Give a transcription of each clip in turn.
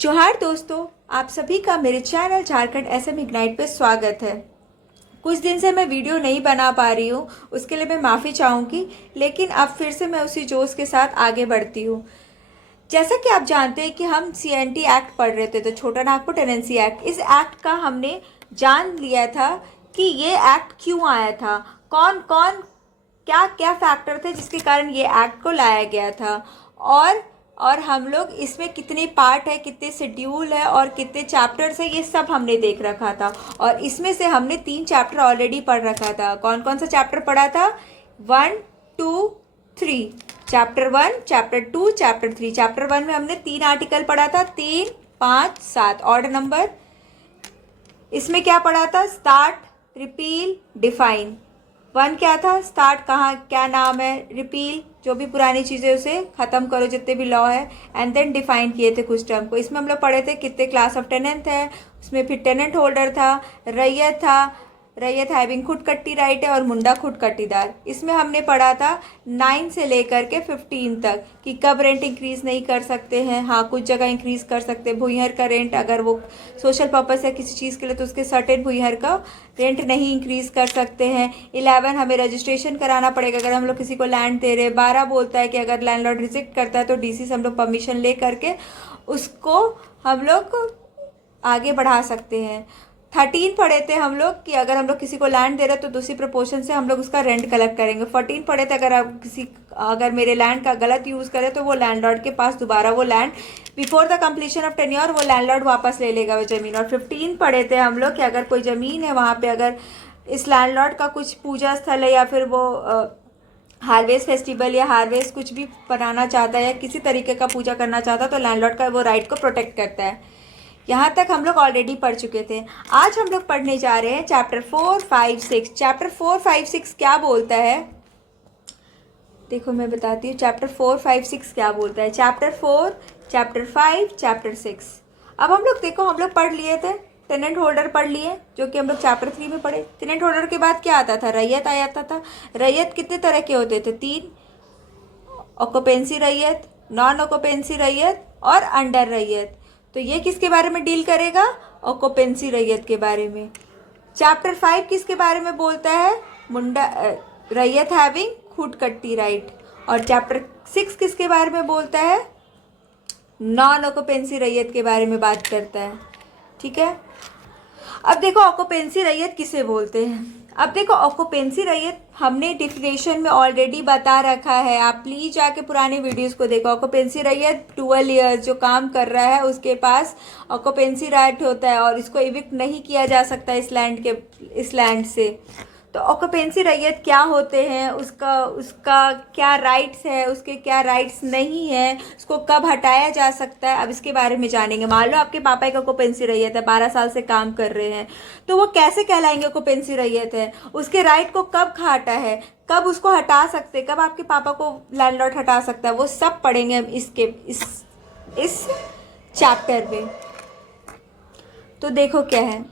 जोहार दोस्तों, आप सभी का मेरे चैनल झारखंड एसएम इग्नाइट पे स्वागत है। कुछ दिन से मैं वीडियो नहीं बना पा रही हूँ, उसके लिए मैं माफ़ी चाहूँगी, लेकिन अब फिर से मैं उसी जोश के साथ आगे बढ़ती हूँ। जैसा कि आप जानते हैं कि हम सीएनटी एक्ट पढ़ रहे थे, तो छोटा नागपुर टेनेंसी एक्ट, इस एक्ट का हमने जान लिया था कि ये एक्ट क्यों आया था, कौन कौन क्या क्या फैक्टर थे जिसके कारण ये एक्ट को लाया गया था, और हम लोग इसमें कितने पार्ट है, कितने शेड्यूल है और कितने चैप्टर्स है, ये सब हमने देख रखा था। और इसमें से हमने 3 चैप्टर ऑलरेडी पढ़ रखा था। कौन कौन सा चैप्टर पढ़ा था? 1, 2, 3। Chapter 1, chapter 2, chapter 3। चैप्टर 1 में हमने 3 आर्टिकल पढ़ा था, 3, 5, 7 ऑर्डर नंबर। इसमें क्या पढ़ा था? Start, repeal, define. 1 क्या था? स्टार्ट, कहाँ क्या नाम है, रिपील जो भी पुरानी चीज़ें उसे ख़त्म करो, जितने भी लॉ है, एंड देन डिफाइन किए थे कुछ टर्म को। इसमें हम लोग पढ़े थे कितने क्लास ऑफ टेनेंट है, उसमें फिर टेनेंट होल्डर था, रैयत था, रैयत हैविंग खुद कट्टी राइट है, और मुंडा खुद कट्टीदार। इसमें हमने पढ़ा था 9 से लेकर के 15 तक कि कब रेंट इंक्रीज़ नहीं कर सकते हैं। हाँ, कुछ जगह इंक्रीज़ कर सकते हैं। भूइहर का रेंट अगर वो सोशल पर्पस है किसी चीज़ के लिए, तो उसके सर्टेन भूइहर का रेंट नहीं इंक्रीज़ कर सकते हैं। 11 हमें रजिस्ट्रेशन कराना पड़ेगा अगर हम लोग किसी को लैंड दे रहे हैं। 12 बोलता है कि अगर लैंडलॉर्ड रिजेक्ट करता है तो डीसी से हम लोग परमिशन ले करके उसको हम लोग आगे बढ़ा सकते हैं। 13 पढ़े थे हम लोग कि अगर हम लोग किसी को लैंड दे रहे हैं तो दूसरी प्रोपोर्शन से हम लोग उसका रेंट कलेक्ट करेंगे। 14 पढ़े थे अगर मेरे लैंड का गलत यूज़ करे तो वो लैंडलॉर्ड के पास दोबारा वो land before the completion of tenure वो लैंडलॉर्ड वापस ले लेगा वो ज़मीन। और 15 पढ़े थे हम लोग कि अगर कोई ज़मीन है वहाँ पे अगर इस लैंडलॉर्ड का कुछ पूजा स्थल है या फिर वो हार्वेस्ट फेस्टिवल या हार्वेस्ट कुछ भी बनाना चाहता है या किसी तरीके का पूजा करना चाहता है तो लैंडलॉर्ड का वो राइट को प्रोटेक्ट करता है। यहाँ तक हम लोग ऑलरेडी पढ़ चुके थे। आज हम लोग पढ़ने जा रहे हैं चैप्टर 4, 5, 6। चैप्टर 4, 5, 6 क्या बोलता है? देखो मैं बताती हूँ चैप्टर 4, 5, 6 क्या बोलता है। Chapter 4, chapter 5, chapter 6। अब हम लोग देखो, हम लोग पढ़ लिए थे टेनेंट होल्डर पढ़ लिए, जो कि हम लोग चैप्टर 3 में पढ़े। टेनेंट होल्डर के बाद क्या आता था? रैयत आ जाता था। रैयत कितने तरह के होते थे? 3। ऑक्यूपेंसी रैयत, नॉन ऑक्यूपेंसी रैयत और अंडर रैयत। तो ये किसके बारे में डील करेगा? ऑक्यूपेंसी रैयत के बारे में। चैप्टर 5 किसके बारे में बोलता है? मुंडा रैयत हैविंग खुद कट्टी राइट। और चैप्टर 6 किसके बारे में बोलता है? नॉन ऑक्यूपेंसी रैयत के बारे में बात करता है। ठीक है, अब देखो ऑक्यूपेंसी रैयत किसे बोलते हैं। अब देखो ऑक्यूपेंसी रैयत हमने डिफिनेशन में ऑलरेडी बता रखा है, आप प्लीज जाके पुराने वीडियोस को देखो। ऑक्यूपेंसी रैयत 12 ईयर्स जो काम कर रहा है उसके पास ऑक्यूपेंसी राइट होता है और इसको इविक्ट नहीं किया जा सकता इस लैंड से। तो ऑक्यूपेंसी रैयत क्या होते हैं, उसका क्या राइट्स है, उसके क्या राइट्स नहीं है, उसको कब हटाया जा सकता है, अब इसके बारे में जानेंगे। मान लो आपके पापा एक ऑक्यूपेंसी रैयत है, 12 साल से काम कर रहे हैं, तो वो कैसे कहलाएंगे ऑक्यूपेंसी रैयत है, उसके राइट को कब घाटा है, कब उसको हटा सकते, कब आपके पापा को लैंडलॉर्ड हटा सकता है, वो सब पढ़ेंगे हम इस चैप्टर में। तो देखो क्या है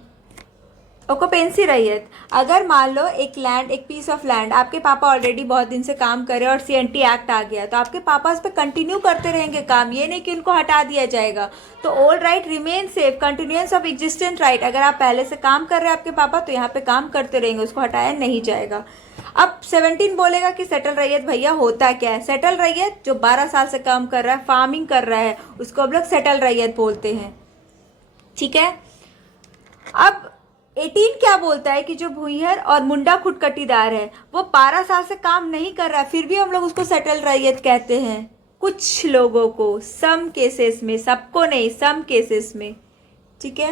ऑक्यूपेंसी रैयत। अगर मान लो एक पीस ऑफ लैंड आपके पापा ऑलरेडी बहुत दिन से काम कर रहे हैं और सीएनटी एक्ट आ गया, तो आपके पापा उस पर कंटिन्यू करते रहेंगे काम, ये नहीं कि उनको हटा दिया जाएगा। तो all right remain safe, continuance of existent right. अगर आप पहले से काम कर रहे हैं आपके पापा, तो यहाँ पे काम करते रहेंगे, उसको हटाया नहीं जाएगा। अब 17 बोलेगा कि सेटल रैयत भैया होता क्या है। सेटल रैयत जो 12 साल से काम कर रहा है, फार्मिंग कर रहा है, उसको हम लोग सेटल रैयत बोलते हैं। ठीक है, अब 18 क्या बोलता है कि जो भूइहर और मुंडा खुद कट्टीदार है वो 12 साल से काम नहीं कर रहा है, फिर भी हम लोग उसको सेटल रैयत कहते हैं। कुछ लोगों को, सम केसेस में, सबको नहीं, सम केसेस में। ठीक है,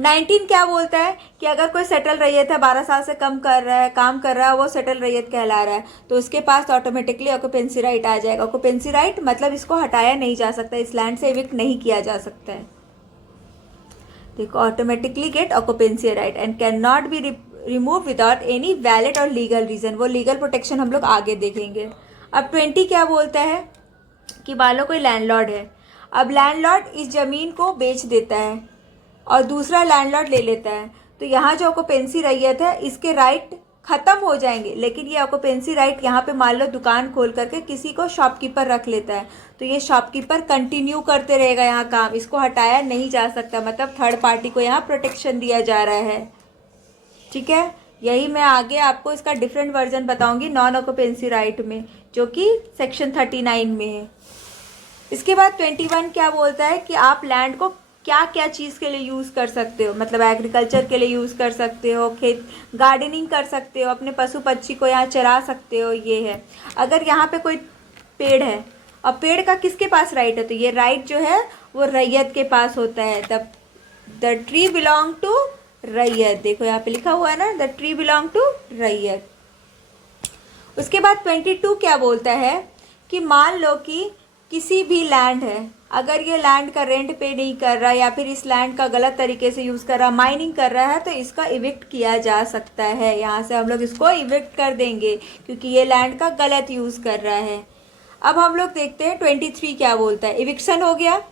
19 क्या बोलता है कि अगर कोई सेटल रैयत है, 12 साल से कम कर रहा है, काम कर रहा है, वो सेटल रैयत कहला रहा है, तो उसके पास ऑटोमेटिकली ऑक्यूपेंसी राइट आ जाएगा। ऑक्यूपेंसी राइट मतलब इसको हटाया नहीं जा सकता, इस लैंड से इविक्ट नहीं किया जा सकता है। देखो, automatically gate occupancy right and can not be remove without any valid और लीगल रीजन। वो लीगल प्रोटेक्शन हम लोग आगे देखेंगे। अब 20 क्या बोलता है कि मान लो कोई लैंडलॉर्ड है, अब लैंडलॉर्ड इस ज़मीन को बेच देता है और दूसरा लैंडलॉर्ड ले लेता है, तो यहाँ जो ऑक्यूपेंसी रैयत है इसके राइट ख़त्म हो जाएंगे। लेकिन ये ऑक्यूपेंसी राइट यहाँ पे मान लो दुकान खोल करके किसी को शॉपकीपर रख लेता है, तो ये शॉपकीपर कंटिन्यू करते रहेगा यहाँ काम, इसको हटाया नहीं जा सकता, मतलब थर्ड पार्टी को यहाँ प्रोटेक्शन दिया जा रहा है। ठीक है, यही मैं आगे आपको इसका डिफरेंट वर्जन बताऊंगी नॉन ऑक्यूपेंसी राइट में, जो कि सेक्शन 39 में है। इसके बाद 21 क्या बोलता है कि आप लैंड को क्या क्या चीज़ के लिए यूज़ कर सकते हो, मतलब एग्रीकल्चर के लिए यूज़ कर सकते हो, खेत गार्डनिंग कर सकते हो, अपने पशु पक्षी को यहाँ चरा सकते हो। ये है, अगर यहाँ पे कोई पेड़ है और पेड़ का किसके पास राइट है, तो ये राइट जो है वो रैयत के पास होता है। द ट्री बिलोंग टू रैयत, देखो यहाँ पे लिखा हुआ है ना, द ट्री बिलोंग टू रैयत। उसके बाद 22 क्या बोलता है कि मान लो कि किसी भी लैंड है, अगर ये लैंड का रेंट पे नहीं कर रहा या फिर इस लैंड का गलत तरीके से यूज़ कर रहा, माइनिंग कर रहा है, तो इसका इविक्ट किया जा सकता है। यहाँ से हम लोग इसको इविक्ट कर देंगे क्योंकि ये लैंड का गलत यूज़ कर रहा है। अब हम लोग देखते हैं 23 क्या बोलता है। इविक्शन हो गया,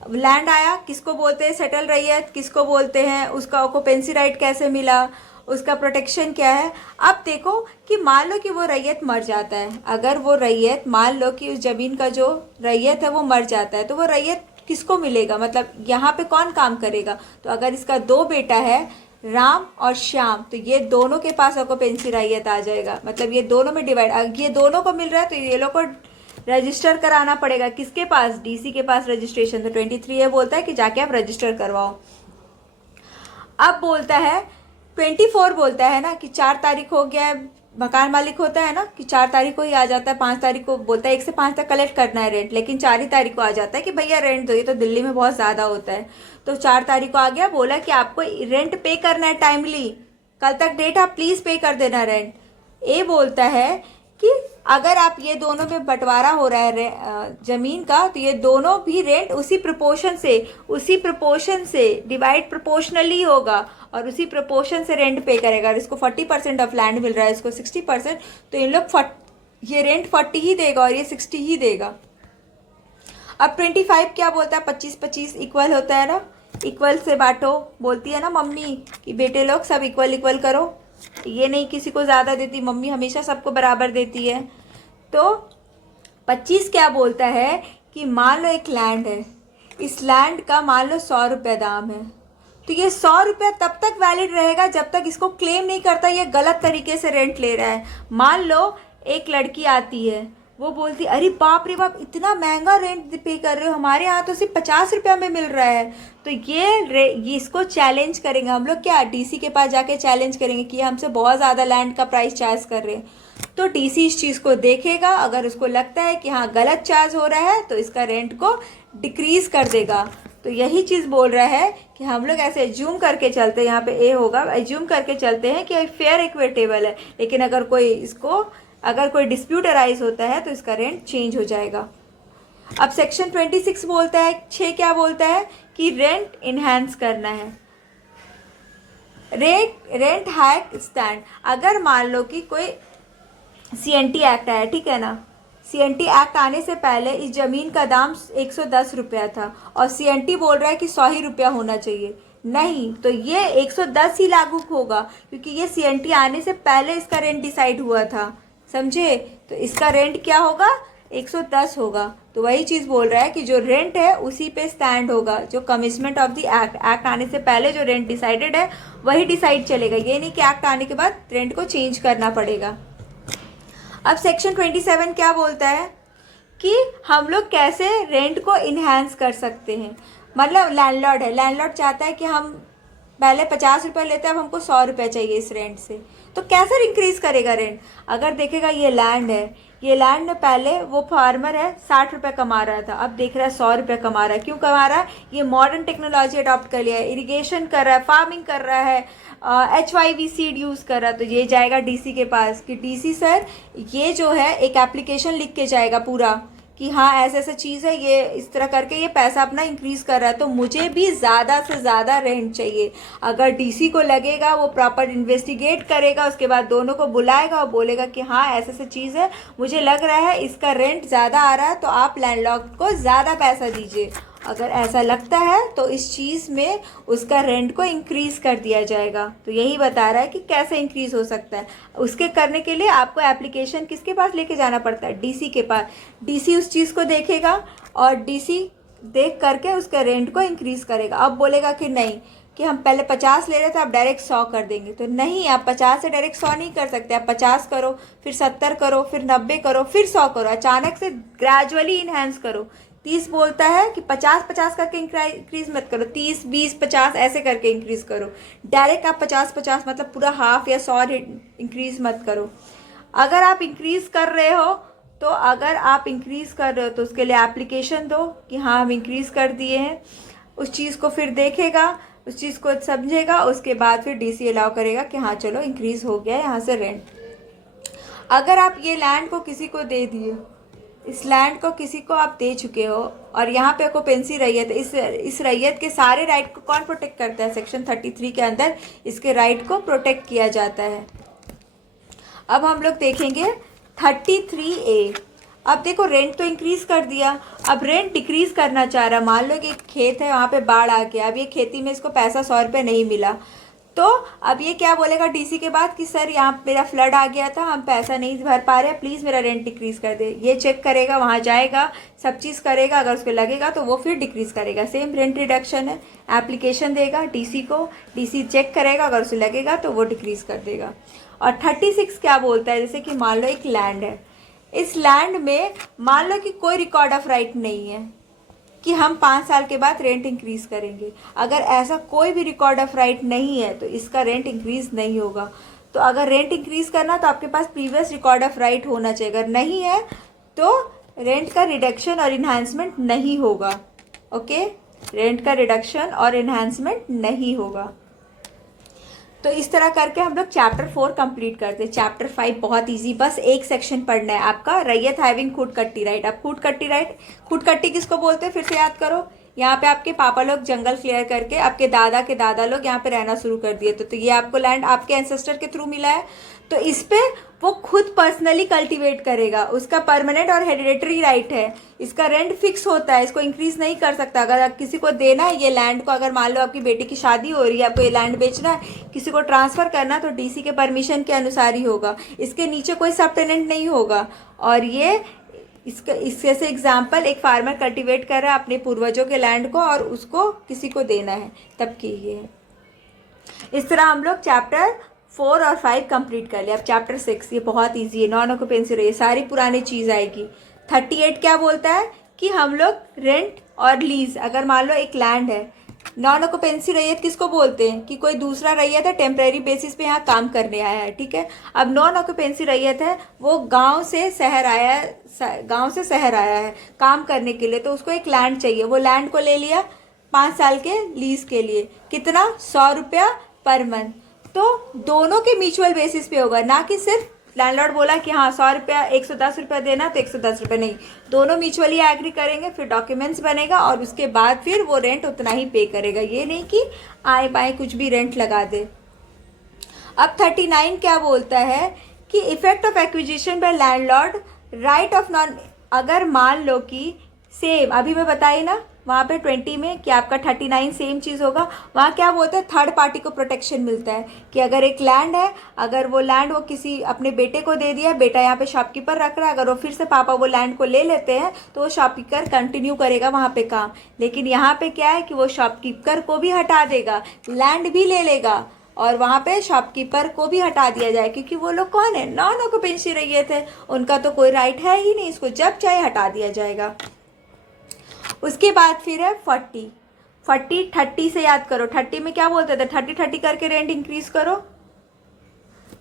लैंड आया, किसको बोलते हैं सेटल रैयत, किसको बोलते हैं, उसका ऑक्यूपेंसी राइट कैसे मिला, उसका प्रोटेक्शन क्या है। अब देखो कि मान लो कि वो रैयत मर जाता है, अगर वो रैयत मान लो कि उस ज़मीन का जो रैयत है वो मर जाता है, तो वो रैयत किसको मिलेगा, मतलब यहाँ पे कौन काम करेगा। तो अगर इसका 2 बेटा है राम और श्याम, तो ये दोनों के पास ऑक्यूपेंसी रैयत आ जाएगा, मतलब ये दोनों में डिवाइड, ये दोनों को मिल रहा है तो ये लोग को रजिस्टर कराना पड़ेगा, किसके पास, डीसी के पास रजिस्ट्रेशन। तो 23 ये बोलता है कि जाके आप रजिस्टर करवाओ। अब बोलता है 24 बोलता है ना कि 4 तारीख हो गया है, मकान मालिक होता है ना कि 4 तारीख को ही आ जाता है, 5 तारीख को बोलता है 1 से 5 तक कलेक्ट करना है रेंट, लेकिन 4 ही तारीख को आ जाता है कि भैया रेंट दो, ये तो दिल्ली में बहुत ज़्यादा होता है। तो 4 तारीख को आ गया, बोला कि आपको रेंट पे करना है टाइमली, कल तक डेट आप प्लीज़ पे कर देना रेंट। ए बोलता है कि अगर आप ये दोनों में बंटवारा हो रहा है ज़मीन का, तो ये दोनों भी रेंट उसी प्रपोर्शन से डिवाइड प्रोपोर्शनली होगा और उसी प्रपोर्शन से रेंट पे करेगा। और इसको 40% ऑफ लैंड मिल रहा है, इसको 60%, तो इन लोग ये रेंट 40 ही देगा और ये 60 ही देगा। अब 25 क्या बोलता है, 25-25 इक्वल होता है ना, इक्वल से बांटो, बोलती है ना मम्मी कि बेटे लोग सब इक्वल इक्वल करो, ये नहीं किसी को ज़्यादा देती, मम्मी हमेशा सबको बराबर देती है। तो 25 क्या बोलता है कि मान लो एक लैंड है, इस लैंड का मान लो 100 रुपये दाम है, तो ये 100 रुपये तब तक वैलिड रहेगा जब तक इसको क्लेम नहीं करता ये गलत तरीके से रेंट ले रहा है। मान लो एक लड़की आती है, वो बोलती अरे बाप रे बाप इतना महंगा रेंट पे कर रहे हो, हमारे यहाँ तो सिर्फ 50 रुपये में मिल रहा है। तो ये इसको चैलेंज करेंगे हम लोग, क्या डीसी के पास जाके चैलेंज करेंगे कि हमसे बहुत ज़्यादा लैंड का प्राइस चार्ज कर रहे हैं। तो डीसी इस चीज़ को देखेगा, अगर उसको लगता है कि हाँ गलत चार्ज हो रहा है तो इसका रेंट को डिक्रीज़ कर देगा। तो यही चीज़ बोल रहा है कि हम लोग ऐसे एज्यूम करके चलते हैं, यहाँ पे ए होगा, एज्यूम करके चलते हैं कि फेयर इक्विटेबल है, लेकिन अगर कोई डिस्प्यूट अराइज होता है तो इसका रेंट चेंज हो जाएगा। अब सेक्शन 26 बोलता है, 6 क्या बोलता है कि रेंट इन्हांस करना है, रेंट हाइक स्टैंड। अगर मान लो कि कोई CNT एक्ट आया, ठीक है ना, CNT एक्ट आने से पहले इस ज़मीन का दाम 110 रुपया था और CNT बोल रहा है कि 100 ही रुपया होना चाहिए, नहीं तो ये 110 ही लागू होगा क्योंकि ये CNT आने से पहले इसका रेंट डिसाइड हुआ था, समझे। तो इसका रेंट क्या होगा, 110 होगा। तो वही चीज़ बोल रहा है कि जो रेंट है उसी पे स्टैंड होगा, जो कमिटमेंट ऑफ द एक्ट आने से पहले जो रेंट डिसाइडेड है वही डिसाइड चलेगा, ये नहीं कि एक्ट आने के बाद रेंट को चेंज करना पड़ेगा। अब सेक्शन 27 क्या बोलता है कि हम लोग कैसे रेंट को इन्हांस कर सकते हैं। मतलब लैंडलॉर्ड है, लैंडलॉर्ड चाहता है कि हम पहले 50 रुपये लेते हैं, अब हमको 100 रुपये चाहिए इस रेंट से, तो कैसे इंक्रीज़ करेगा रेंट। अगर देखेगा ये लैंड है, ये लैंड में पहले वो फार्मर है 60 रुपये कमा रहा था, अब देख रहा है 100 रुपये कमा रहा है। क्यों कमा रहा है, ये मॉडर्न टेक्नोलॉजी अडॉप्ट कर लिया है, इरिगेशन कर रहा है, फार्मिंग कर रहा है, HYV सीड यूज़ कर रहा है। तो ये जाएगा डीसी के पास कि डीसी सर ये जो है एक एप्लीकेशन लिख के जाएगा पूरा कि हाँ ऐसा ऐसा चीज़ है, ये इस तरह करके ये पैसा अपना इंक्रीज़ कर रहा है, तो मुझे भी ज़्यादा से ज़्यादा रेंट चाहिए। अगर डीसी को लगेगा वो प्रॉपर इन्वेस्टिगेट करेगा, उसके बाद दोनों को बुलाएगा और बोलेगा कि हाँ ऐसा ऐसा चीज़ है, मुझे लग रहा है इसका रेंट ज़्यादा आ रहा है, तो आप लैंडलॉर्ड को ज़्यादा पैसा दीजिए अगर ऐसा लगता है तो इस चीज़ में उसका रेंट को इंक्रीज़ कर दिया जाएगा। तो यही बता रहा है कि कैसे इंक्रीज़ हो सकता है। उसके करने के लिए आपको एप्लीकेशन किसके पास लेके जाना पड़ता है, डीसी के पास। डीसी उस चीज़ को देखेगा और डीसी देख करके उसके रेंट को इंक्रीज़ करेगा। अब बोलेगा कि नहीं, कि हम पहले 50 ले रहे थे, आप डायरेक्ट 100 कर देंगे। तो नहीं, आप 50 से डायरेक्ट 100 नहीं कर सकते। आप 50 करो, फिर 70 करो, फिर 90 करो, फिर 100 करो। अचानक से ग्रेजुअली इन्हेंस करो। 30 बोलता है कि 50-50 करके इंक्रीज मत करो, 30-20-50 ऐसे करके इंक्रीज करो। डायरेक्ट आप 50-50 मतलब पूरा हाफ या 100 इंक्रीज मत करो। अगर आप इंक्रीज कर रहे हो तो उसके लिए एप्लीकेशन दो कि हाँ हम इंक्रीज कर दिए हैं। उस चीज़ को फिर देखेगा, उस चीज़ को समझेगा, उसके बाद फिर डीसी अलाउ करेगा कि हाँ चलो इंक्रीज हो गया यहाँ से रेंट। अगर आप ये लैंड को किसी को दे दिए, इस लैंड को किसी को आप दे चुके हो और यहाँ पे ऑक्यूपेंसी रैयत, इस रैयत के सारे राइट को कौन प्रोटेक्ट करता है, सेक्शन 33 के अंदर इसके राइट को प्रोटेक्ट किया जाता है। अब हम लोग देखेंगे 33A। अब देखो रेंट तो इंक्रीज कर दिया, अब रेंट डिक्रीज करना चाह रहा। मान लो कि एक खेत है, वहाँ पे बाढ़ आ गया, अब ये खेती में इसको पैसा 100 रुपये नहीं मिला, तो अब ये क्या बोलेगा डीसी के बाद कि सर यहाँ मेरा फ्लड आ गया था, हम पैसा नहीं भर पा रहे, प्लीज़ मेरा रेंट डिक्रीज़ कर दे। ये चेक करेगा, वहाँ जाएगा, सब चीज़ करेगा, अगर उसको लगेगा तो वो फिर डिक्रीज़ करेगा। सेम रेंट रिडक्शन है, एप्लीकेशन देगा डीसी को, डीसी चेक करेगा, अगर उसे लगेगा तो वो डिक्रीज़ कर देगा। और 36 क्या बोलता है, जैसे कि मान लो एक लैंड है, इस लैंड में मान लो कि कोई रिकॉर्ड ऑफ राइट नहीं है कि हम 5 साल के बाद रेंट इंक्रीज़ करेंगे। अगर ऐसा कोई भी रिकॉर्ड ऑफ राइट नहीं है तो इसका रेंट इंक्रीज़ नहीं होगा। तो अगर रेंट इंक्रीज़ करना तो आपके पास प्रीवियस रिकॉर्ड ऑफ राइट होना चाहिए, अगर नहीं है तो रेंट का रिडक्शन और इन्हांसमेंट नहीं होगा। ओके, रेंट का रिडक्शन और इन्हांसमेंट नहीं होगा। तो इस तरह करके हम लोग चैप्टर 4 कंप्लीट करते हैं। चैप्टर 5 बहुत इजी, बस एक सेक्शन पढ़ना है आपका, रैयत हैविंग खुदकट्टी राइट। अब खुदकट्टी किसको बोलते हैं फिर से याद करो। यहाँ पे आपके पापा लोग जंगल क्लियर करके आपके दादा के दादा लोग यहाँ पे रहना शुरू कर दिए, तो ये आपको लैंड आपके एंसेस्टर के थ्रू मिला है, तो इस पे वो खुद पर्सनली कल्टीवेट करेगा, उसका परमानेंट और हेरिडेटरी राइट है। इसका रेंट फिक्स होता है, इसको इंक्रीज नहीं कर सकता। अगर आप किसी को देना है ये लैंड को, अगर मान लो आपकी बेटी की शादी हो रही है, आपको ये लैंड बेचना है, किसी को ट्रांसफ़र करना, तो डीसी के परमिशन के अनुसार ही होगा। इसके नीचे कोई सब टेनेंट नहीं होगा। और ये इसके से एग्जाम्पल, एक फार्मर कल्टीवेट कर रहा है अपने पूर्वजों के लैंड को और उसको किसी को देना है, तब की ये है। इस तरह हम लोग चैप्टर 4 और 5 कंप्लीट कर लिया। अब चैप्टर 6, ये बहुत इजी है, नॉन ऑक्यूपेंसी रही, सारी पुरानी चीज़ आएगी। 38 क्या बोलता है कि हम लोग रेंट और लीज, अगर मान लो एक लैंड है, नॉन ऑक्यूपेंसी रैयत किसको बोलते हैं कि कोई दूसरा रैयत है टेम्परेरी बेसिस पे यहाँ काम करने आया है, ठीक है। अब नॉन ऑक्यूपेंसी रैयत है, वो गांव से शहर आया है काम करने के लिए, तो उसको एक लैंड चाहिए, वो लैंड को ले लिया 5 साल के लीज के लिए, कितना 100 रुपया पर मंथ। तो दोनों के म्यूचुअल बेसिस पे होगा, ना कि सिर्फ लैंडलॉर्ड बोला कि हाँ 100 रुपया 110 रुपया देना तो 110 रुपये, नहीं, दोनों म्यूचुअली एग्री करेंगे, फिर डॉक्यूमेंट्स बनेगा और उसके बाद फिर वो रेंट उतना ही पे करेगा। ये नहीं कि आए बाएँ कुछ भी रेंट लगा दे। अब 39 क्या बोलता है कि effect of acquisition bye landlord right of non, अगर मान लो कि सेम अभी मैं बताई ना वहाँ पे 20 में कि आपका 39 सेम चीज़ होगा, वहाँ क्या बोलते हैं थर्ड पार्टी को प्रोटेक्शन मिलता है कि अगर एक लैंड है, अगर वो लैंड वो किसी अपने बेटे को दे दिया, बेटा यहाँ पे शॉपकीपर रख रहा है, अगर वो फिर से पापा वो लैंड को ले लेते हैं तो वो शॉपकीपर कंटिन्यू करेगा वहाँ पे काम। लेकिन यहाँ पे क्या है कि वो शॉपकीपर को भी हटा देगा, लैंड भी ले लेगा और वहाँ पे शॉपकीपर को भी हटा दिया जाए, क्योंकि वो लोग कौन है, नॉन ऑक्यूपेंसी रैयत है, उनका तो कोई राइट है ही नहीं, इसको जब चाहे हटा दिया जाएगा। उसके बाद फिर है 30 से याद करो, 30 में क्या बोलते थे, 30 करके रेंट इंक्रीज करो।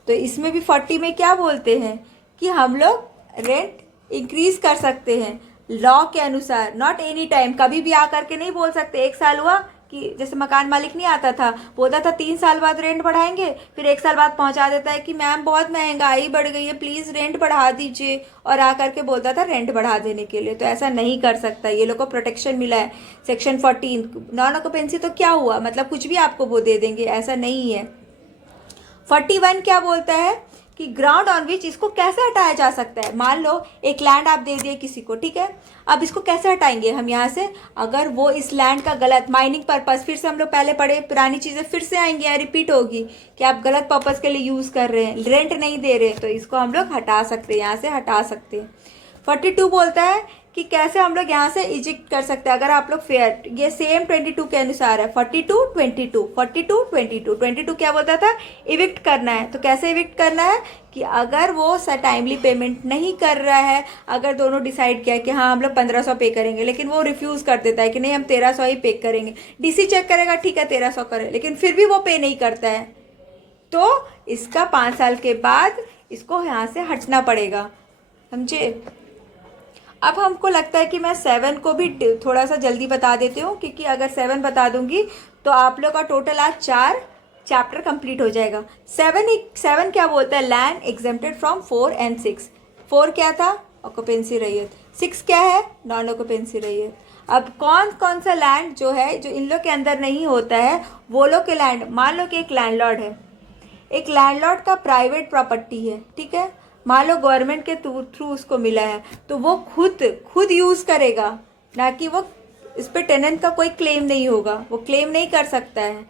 तो इसमें भी 40 में क्या बोलते हैं कि हम लोग रेंट इंक्रीज कर सकते हैं लॉ के अनुसार, नॉट एनी टाइम, कभी भी आ करके नहीं बोल सकते। 1 साल हुआ कि जैसे मकान मालिक नहीं आता था, बोलता था 3 साल बाद रेंट बढ़ाएंगे, फिर 1 साल बाद पहुंचा देता है कि मैम बहुत महंगाई बढ़ गई है, प्लीज़ रेंट बढ़ा दीजिए, और आ करके बोलता था रेंट बढ़ा देने के लिए। तो ऐसा नहीं कर सकता, ये लोग को प्रोटेक्शन मिला है सेक्शन 14। नॉन ऑक्यूपेंसी तो क्या हुआ, मतलब कुछ भी आपको वो दे देंगे, ऐसा नहीं है। 41 क्या बोलता है कि ग्राउंड ऑन विच इसको कैसे हटाया जा सकता है। मान लो एक लैंड आप दे दिए किसी को, ठीक है, अब इसको कैसे हटाएंगे हम यहाँ से। अगर वो इस लैंड का गलत माइनिंग पर्पस, फिर से हम लोग पहले पढ़े पुरानी चीज़ें फिर से आएंगी या रिपीट होगी कि आप गलत पर्पस के लिए यूज़ कर रहे हैं, रेंट नहीं दे रहे, तो इसको हम लोग हटा सकते हैं, यहाँ से हटा सकते हैं। 42 बोलता है कि कैसे हम लोग यहाँ से इजिक्ट कर सकते हैं अगर आप लोग फेयर, ये सेम 22 के अनुसार है। 42 22 42 22 22 क्या बोलता था, इविक्ट करना है। तो कैसे इविक्ट करना है कि अगर वो टाइमली पेमेंट नहीं कर रहा है, अगर दोनों डिसाइड किया कि हाँ हम लोग 1500 पे करेंगे, लेकिन वो रिफ्यूज़ कर देता है कि नहीं हम 1300 ही पे करेंगे, डीसी चेक करेगा ठीक है 1300 करे, लेकिन फिर भी वो पे नहीं करता है, तो इसका 5 साल के बाद इसको यहाँ से हटना पड़ेगा, समझे। अब हमको लगता है कि मैं 7 को भी थोड़ा सा जल्दी बता देती हूँ, क्योंकि अगर 7 बता दूंगी तो आप लोग का टोटल आज 4 चैप्टर कंप्लीट हो जाएगा। 7 क्या बोलता है, लैंड एग्जेम्प्टेड फ्रॉम 4 and 6। 4 क्या था, ऑक्यूपेंसी रैयत। 6 क्या है, नॉन ऑक्यूपेंसी रैयत। अब कौन कौन सा लैंड जो है जो इन लोग के अंदर नहीं होता है, वो लोग के लैंड, मान लो कि एक लैंडलॉर्ड है, एक लैंडलॉर्ड का प्राइवेट प्रॉपर्टी है, ठीक है, मान लो गवर्नमेंट के थ्रू उसको मिला है, तो वो खुद यूज़ करेगा, ना कि वो इस पर टेनेंट का कोई क्लेम नहीं होगा, वो क्लेम नहीं कर सकता है।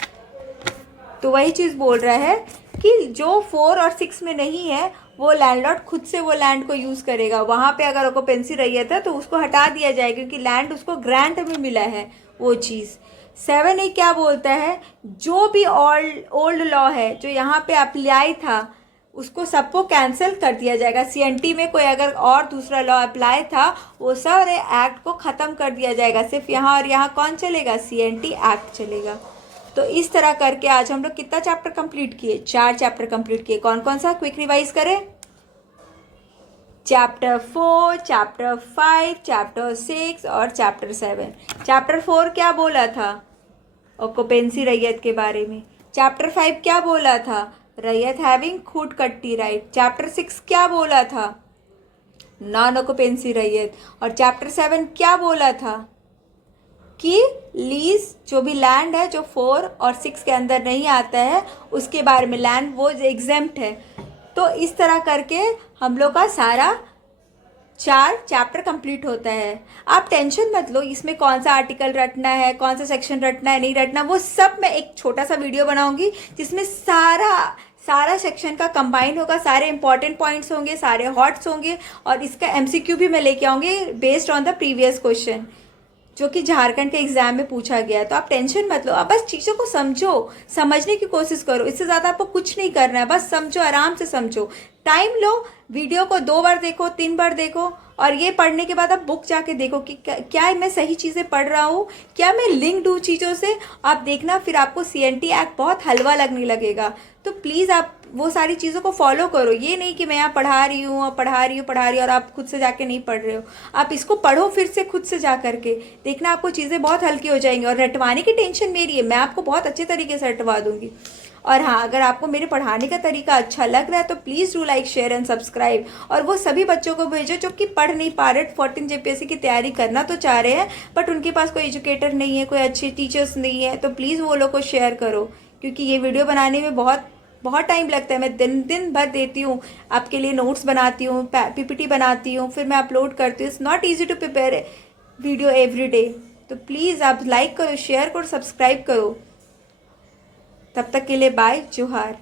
तो वही चीज़ बोल रहा है कि जो 4 और 6 में नहीं है, वो लैंडलॉर्ड खुद से वो लैंड को यूज़ करेगा। वहाँ पे अगर ऑक्यूपेंसी रैयत है तो उसको हटा दिया जाएगा, क्योंकि लैंड उसको ग्रांट में मिला है वो चीज़। 7 क्या बोलता है, जो भी ओल्ड लॉ है जो यहाँ पे अप्लाई था, उसको सबको कैंसिल कर दिया जाएगा। सीएनटी में कोई अगर और दूसरा लॉ अप्लाई था, वो सारे एक्ट को ख़त्म कर दिया जाएगा, सिर्फ यहाँ और यहाँ कौन चलेगा, सीएनटी एक्ट चलेगा। तो इस तरह करके आज हम लोग कितना चैप्टर कंप्लीट किए, 4 चैप्टर कंप्लीट किए। कौन कौन सा, क्विक रिवाइज करें। चैप्टर 4, चैप्टर 5, चैप्टर 6 और चैप्टर 7। चैप्टर 4 क्या बोला था, ऑक्यूपेंसी रैयत के बारे में। चैप्टर 5 क्या बोला था, रैयत हैविंग खूट कट्टी राइट। चैप्टर 6 क्या बोला था, नॉन ऑक्यूपेंसी रैयत। और चैप्टर 7 क्या बोला था कि लीज, जो भी लैंड है जो 4 और 6 के अंदर नहीं आता है, उसके बारे में, लैंड वो एग्जेम्प्ट है। तो इस तरह करके हम लोग का सारा 4 चैप्टर कंप्लीट होता है। आप टेंशन मत लो इसमें कौन सा आर्टिकल रटना है, कौन सा सेक्शन रटना है, नहीं रटना, वो सब मैं एक छोटा सा वीडियो बनाऊंगी जिसमें सारा सेक्शन का कंबाइन होगा, सारे इंपॉर्टेंट पॉइंट्स होंगे, सारे हॉट्स होंगे, और इसका एमसीक्यू भी मैं लेके आऊँगी based on the previous question जो कि झारखंड के एग्जाम में पूछा गया है। तो आप टेंशन मत लो, आप बस चीज़ों को समझो, समझने की कोशिश करो, इससे ज़्यादा आपको कुछ नहीं करना है, बस समझो, आराम से समझो, टाइम लो, वीडियो को 2 बार देखो, 3 बार देखो, और ये पढ़ने के बाद आप बुक जाके देखो कि क्या मैं सही चीज़ें पढ़ रहा हूँ, क्या मैं लिंक्ड हूँ चीज़ों से। आप देखना फिर आपको सीएनटी एक्ट बहुत हलवा लगने लगेगा। तो प्लीज़ आप वो सारी चीज़ों को फॉलो करो, ये नहीं कि मैं यहाँ पढ़ा रही हूँ और आप खुद से जाके नहीं पढ़ रहे हो। आप इसको पढ़ो फिर से खुद से जा करके, देखना आपको चीज़ें बहुत हल्की हो जाएंगी। और रटवाने की टेंशन मेरी है, मैं आपको बहुत अच्छे तरीके से रटवा दूँगी। और हाँ, अगर आपको मेरे पढ़ाने का तरीका अच्छा लग रहा है तो please do like, share and subscribe. और वो सभी बच्चों को भेजो जो कि पढ़ नहीं पा रहे, 14 जेपीएससी की तैयारी करना तो चाह रहे हैं बट उनके पास कोई एजुकेटर नहीं है, कोई अच्छे टीचर्स नहीं है, तो प्लीज़ वो लोग को शेयर करो, क्योंकि ये वीडियो बनाने में बहुत टाइम लगता है। मैं दिन भर देती हूँ आपके लिए, नोट्स बनाती हूँ, पीपीटी बनाती हूँ, फिर मैं अपलोड करती हूँ। It's not easy to prepare video every day. तो प्लीज़ आप लाइक करो, शेयर करो, सब्सक्राइब करो। तब तक के लिए बाय, जोहार।